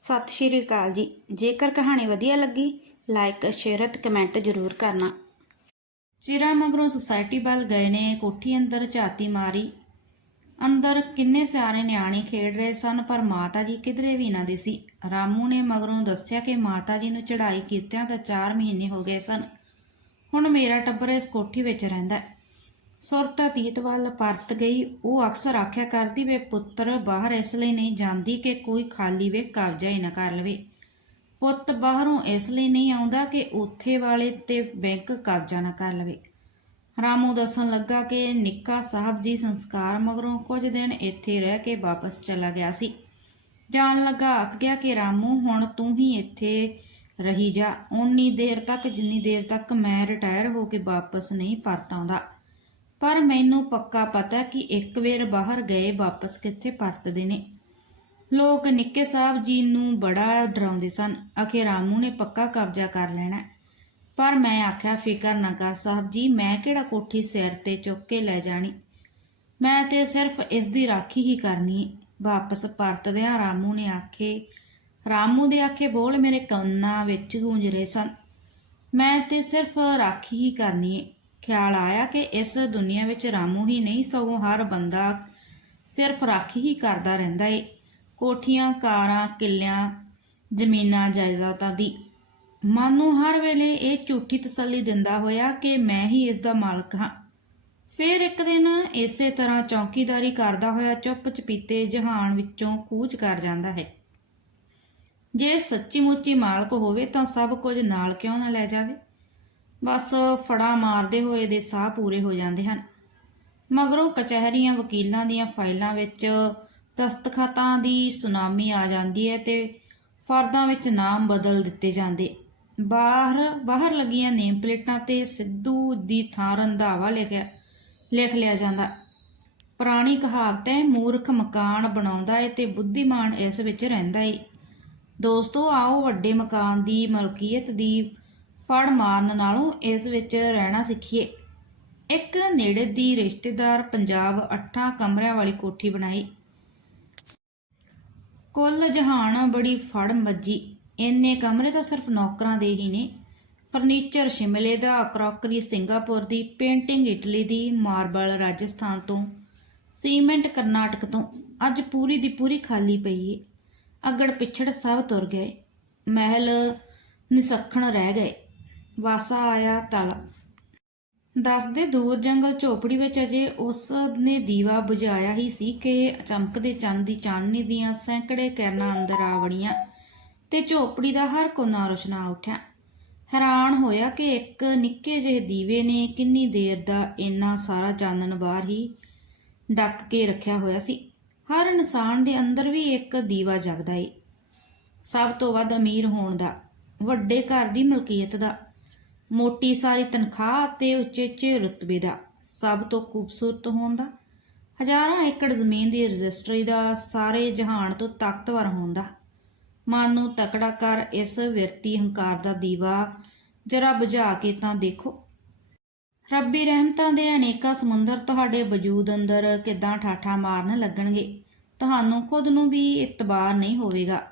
ਸਤਿ ਸ਼੍ਰੀ ਅਕਾਲ ਜੀ। ਜੇਕਰ ਕਹਾਣੀ ਵਧੀਆ ਲੱਗੀ, ਲਾਈਕ, ਸ਼ੇਅਰ ਕਮੈਂਟ ਜ਼ਰੂਰ ਕਰਨਾ। ਚਿਰਾਂ ਮਗਰੋਂ ਸੁਸਾਇਟੀ ਵੱਲ ਗਏ ਨੇ ਕੋਠੀ ਅੰਦਰ ਝਾਤੀ ਮਾਰੀ। ਅੰਦਰ ਕਿੰਨੇ ਸਾਰੇ ਨਿਆਣੇ ਖੇਡ ਰਹੇ ਸਨ, ਪਰ ਮਾਤਾ ਜੀ ਕਿਧਰੇ ਵੀ ਨਾ ਦਿਸੀ। ਰਾਮੂ ਨੇ ਮਗਰੋਂ ਦੱਸਿਆ ਕਿ ਮਾਤਾ ਜੀ ਨੂੰ ਚੜ੍ਹਾਈ ਕੀਤਿਆਂ ਤਾਂ 4 ਮਹੀਨੇ ਹੋ ਗਏ ਸਨ। ਹੁਣ ਮੇਰਾ ਟੱਬਰ ਇਸ ਕੋਠੀ ਵਿੱਚ ਰਹਿੰਦਾ ਹੈ। ਸੁਰਤ ਅਤੀਤ ਵੱਲ ਪਰਤ ਗਈ। ਉਹ ਅਕਸਰ ਆਖਿਆ ਕਰਦੀ, ਵੇ ਪੁੱਤਰ, ਬਾਹਰ ਇਸ ਲਈ ਨਹੀਂ ਜਾਂਦੀ ਕਿ ਕੋਈ ਖਾਲੀ ਵੇ ਕਬਜ਼ਾ ਹੀ ਨਾ ਕਰ ਲਵੇ। ਪੁੱਤ ਬਾਹਰੋਂ ਇਸ ਲਈ ਨਹੀਂ ਆਉਂਦਾ ਕਿ ਉੱਥੇ ਵਾਲੇ ਤੇ ਬੈਂਕ ਕਬਜ਼ਾ ਨਾ ਕਰ ਲਵੇ। ਰਾਮੂ ਦੱਸਣ ਲੱਗਾ ਕਿ ਨਿੱਕਾ ਸਾਹਿਬ ਜੀ ਸੰਸਕਾਰ ਮਗਰੋਂ ਕੁਝ ਦਿਨ ਇੱਥੇ ਰਹਿ ਕੇ ਵਾਪਸ ਚਲਾ ਗਿਆ ਸੀ। ਜਾਣ ਲੱਗਾ, ਆਖ ਗਿਆ ਕਿ ਰਾਮੂ, ਹੁਣ ਤੂੰ ਹੀ ਇੱਥੇ ਰਹੀ ਜਾ। ਉਨੀ ਦੇਰ ਤੱਕ, ਜਿੰਨੀ ਦੇਰ ਤੱਕ ਮੈਂ ਰਿਟਾਇਰ ਹੋ ਕੇ ਵਾਪਸ ਨਹੀਂ ਪਰਤ ਆਉਂਦਾ। ਪਰ ਮੈਨੂੰ ਪੱਕਾ ਪਤਾ ਕਿ ਇੱਕ ਵੇਰ ਬਾਹਰ ਗਏ ਵਾਪਸ ਕਿੱਥੇ ਪਰਤਦੇ ਨੇ। ਲੋਕ ਨਿੱਕੇ ਸਾਹਿਬ ਜੀ ਨੂੰ ਬੜਾ ਡਰਾਉਂਦੇ ਸਨ। ਅਖੇ ਰਾਮੂ ਨੇ ਪੱਕਾ ਕਬਜ਼ਾ ਕਰ ਲੈਣਾ। ਪਰ ਮੈਂ ਆਖਿਆ, ਫਿਕਰ ਨਾ ਕਰ ਸਾਹਿਬ ਜੀ, ਮੈਂ ਕਿਹੜਾ ਕੋਠੀ ਸਿਰ ਤੇ ਚੁੱਕ ਕੇ ਲੈ ਜਾਣੀ? ਮੈਂ ਤੇ ਸਿਰਫ ਇਸ ਦੀ ਰਾਖੀ ਹੀ ਕਰਨੀ ਹੈ। ਵਾਪਸ ਪਰਤਦਿਆਂ ਰਾਮੂ ਨੇ ਆਖੇ, ਰਾਮੂ ਦੇ ਆਖੇ ਬੋਲ ਮੇਰੇ ਕੰਨਾਂ ਵਿੱਚ ਗੂੰਜ ਰਹੇ ਸਨ। ਮੈਂ ਤੇ ਸਿਰਫ ਰਾਖੀ ਹੀ ਕਰਨੀ ਏ। ਖਿਆਲ ਆਇਆ ਕਿ ਇਸ ਦੁਨੀਆ ਵਿੱਚ ਰਾਮੂ ਹੀ ਨਹੀਂ, ਸਗੋਂ ਹਰ ਬੰਦਾ ਸਿਰਫ ਰਾਖੀ ਹੀ ਕਰਦਾ ਰਹਿੰਦਾ ਏ। ਕੋਠੀਆਂ, ਕਾਰਾਂ, ਕਿੱਲਿਆਂ, ਜ਼ਮੀਨਾਂ, ਜਾਇਦਾਦਾਂ ਦੀ। ਮਨ ਨੂੰ ਹਰ ਵੇਲੇ ਇਹ ਝੂਠੀ ਤਸੱਲੀ ਦਿੰਦਾ ਹੋਇਆ ਕਿ ਮੈਂ ਹੀ ਇਸ ਦਾ ਮਾਲਕ ਹਾਂ। ਫਿਰ ਇੱਕ ਦਿਨ ਇਸੇ ਤਰ੍ਹਾਂ ਚੌਕੀਦਾਰੀ ਕਰਦਾ ਹੋਇਆ ਚੁੱਪ ਚਪੀਤੇ ਜਹਾਨ ਵਿੱਚੋਂ ਕੂਚ ਕਰ ਜਾਂਦਾ ਹੈ। ਜੇ ਸੱਚੀ ਮੁੱਚੀ ਮਾਲਕ ਹੋਵੇ ਤਾਂ ਸਭ ਕੁਝ ਨਾਲ ਕਿਉਂ ਨਾ ਲੈ ਜਾਵੇ? ਬਸ ਫੜਾ ਮਾਰਦੇ ਹੋਏ ਦੇ ਸਾਹ ਪੂਰੇ ਹੋ ਜਾਂਦੇ ਹਨ। ਮਗਰੋਂ ਕਚਹਿਰੀਆਂ ਵਕੀਲਾਂ ਦੀਆਂ ਫਾਈਲਾਂ ਵਿੱਚ ਦਸਤਖਤਾਂ ਦੀ ਸੁਨਾਮੀ ਆ ਜਾਂਦੀ ਹੈ ਤੇ ਫਰਦਾਂ ਵਿੱਚ ਨਾਮ ਬਦਲ ਦਿੱਤੇ ਜਾਂਦੇ। ਬਾਹਰ ਬਾਹਰ ਲੱਗੀਆਂ ਨੇਮ ਪਲੇਟਾਂ ਤੇ ਸਿੱਧੂ ਦੀ ਥਾਂ ਰੰਧਾਵਾ ਲਿਖਿਆ ਲਿਖ ਲਿਆ ਜਾਂਦਾ। ਪੁਰਾਣੀ ਕਹਾਵਤ ਹੈ, ਮੂਰਖ ਮਕਾਨ ਬਣਾਉਂਦਾ ਏ ਤੇ ਬੁੱਧੀਮਾਨ ਇਸ ਵਿੱਚ ਰਹਿੰਦਾ ਏ। ਦੋਸਤੋ, ਆਓ ਵੱਡੇ ਮਕਾਨ ਦੀ ਮਲਕੀਅਤ ਦੀ ਫੜ ਮਾਰਨ ਨਾਲੋਂ ਇਸ ਵਿੱਚ ਰਹਿਣਾ ਸਿੱਖੀਏ। ਇੱਕ ਨੇੜੇ ਦੀ ਰਿਸ਼ਤੇਦਾਰ ਪੰਜਾਬ ਅੱਠਾਂ ਕਮਰਿਆਂ ਵਾਲੀ ਕੋਠੀ ਬਣਾਈ। ਕੁੱਲ ਜਹਾਨ ਬੜੀ ਫੜ ਮੱਜੀ। ਇੰਨੇ ਕਮਰੇ ਤਾਂ ਸਿਰਫ ਨੌਕਰਾਂ ਦੇ ਹੀ ਨੇ। ਫਰਨੀਚਰ ਸ਼ਿਮਲੇ ਦਾ, ਕਰੋਕਰੀ ਸਿੰਗਾਪੁਰ ਦੀ, ਪੇਂਟਿੰਗ ਇਟਲੀ ਦੀ, ਮਾਰਬਲ ਰਾਜਸਥਾਨ ਤੋਂ, ਸੀਮੈਂਟ ਕਰਨਾਟਕ ਤੋਂ। ਅੱਜ ਪੂਰੀ ਦੀ ਪੂਰੀ ਖਾਲੀ ਪਈ ਏ। ਅਗੜ ਪਿਛੜ ਸਭ ਤੁਰ ਗਏ। ਮਹਿਲ ਨਿਸਖਣ ਰਹਿ ਗਏ। ਵਾਸਾ ਆਇਆ ਤਾਲਾ। ਦੱਸਦੇ ਦੂਰ ਜੰਗਲ ਝੋਪੜੀ ਵਿੱਚ ਅਜੇ ਉਸ ਨੇ ਦੀਵਾ ਬੁਝਾਇਆ ਹੀ ਸੀ ਕਿ ਚਮਕਦੇ ਚੰਦ ਦੀ ਚਾਨਣੀ ਦੀਆਂ ਸੈਂਕੜੇ ਕਿਰਨਾਂ ਅੰਦਰ ਆ ਵੜੀਆਂ ਤੇ ਝੋਪੜੀ ਦਾ ਹਰ ਕੋਨਾ ਰੋਸ਼ਨਾ ਉੱਠਿਆ। ਹੈਰਾਨ ਹੋਇਆ ਕਿ ਇੱਕ ਨਿੱਕੇ ਜਿਹੇ ਦੀਵੇ ਨੇ ਕਿੰਨੀ ਦੇਰ ਦਾ ਇੰਨਾ ਸਾਰਾ ਚਾਨਣ ਬਾਹਰ ਹੀ ਡੱਕ ਕੇ ਰੱਖਿਆ ਹੋਇਆ ਸੀ। ਹਰ ਇਨਸਾਨ ਦੇ ਅੰਦਰ ਵੀ ਇੱਕ ਦੀਵਾ ਜਗਦਾ ਏ। ਸਭ ਤੋਂ ਵੱਧ ਅਮੀਰ ਹੋਣ ਦਾ, ਵੱਡੇ ਘਰ ਦੀ ਮਲਕੀਅਤ ਦਾ ਮੋਟੀ ਸਾਰੀ ਤਨਖਾਹ ਤੇ ਉੱਚੇ-ਉੱਚੇ ਰੁਤਬੇ ਦਾ ਸਭ ਤੋਂ ਖੂਬਸੂਰਤ ਹੋਣ ਦਾ, ਹਜ਼ਾਰਾਂ ਏਕੜ ਜ਼ਮੀਨ ਦੀ ਰਜਿਸਟਰੀ ਦਾ ਸਾਰੇ ਜਹਾਨ ਤੋਂ ਤਾਕਤਵਰ ਹੋਣ ਦਾ। ਮਨ ਨੂੰ ਤਕੜਾ ਕਰ ਇਸ ਵਿਰਤੀ ਹੰਕਾਰ ਦਾ ਦੀਵਾ ਜਰਾ ਬੁਝਾ ਕੇ ਤਾਂ ਦੇਖੋ। ਰੱਬੀ ਰਹਿਮਤਾਂ ਦੇ ਅਨੇਕਾਂ ਸਮੁੰਦਰ ਤੁਹਾਡੇ ਵਜੂਦ ਅੰਦਰ ਕਿਦਾਂ ਠਾਠਾ ਮਾਰਨ ਲੱਗਣਗੇ, ਤੁਹਾਨੂੰ ਖੁਦ ਨੂੰ ਵੀ ਇਤਬਾਰ ਨਹੀਂ ਹੋਵੇਗਾ।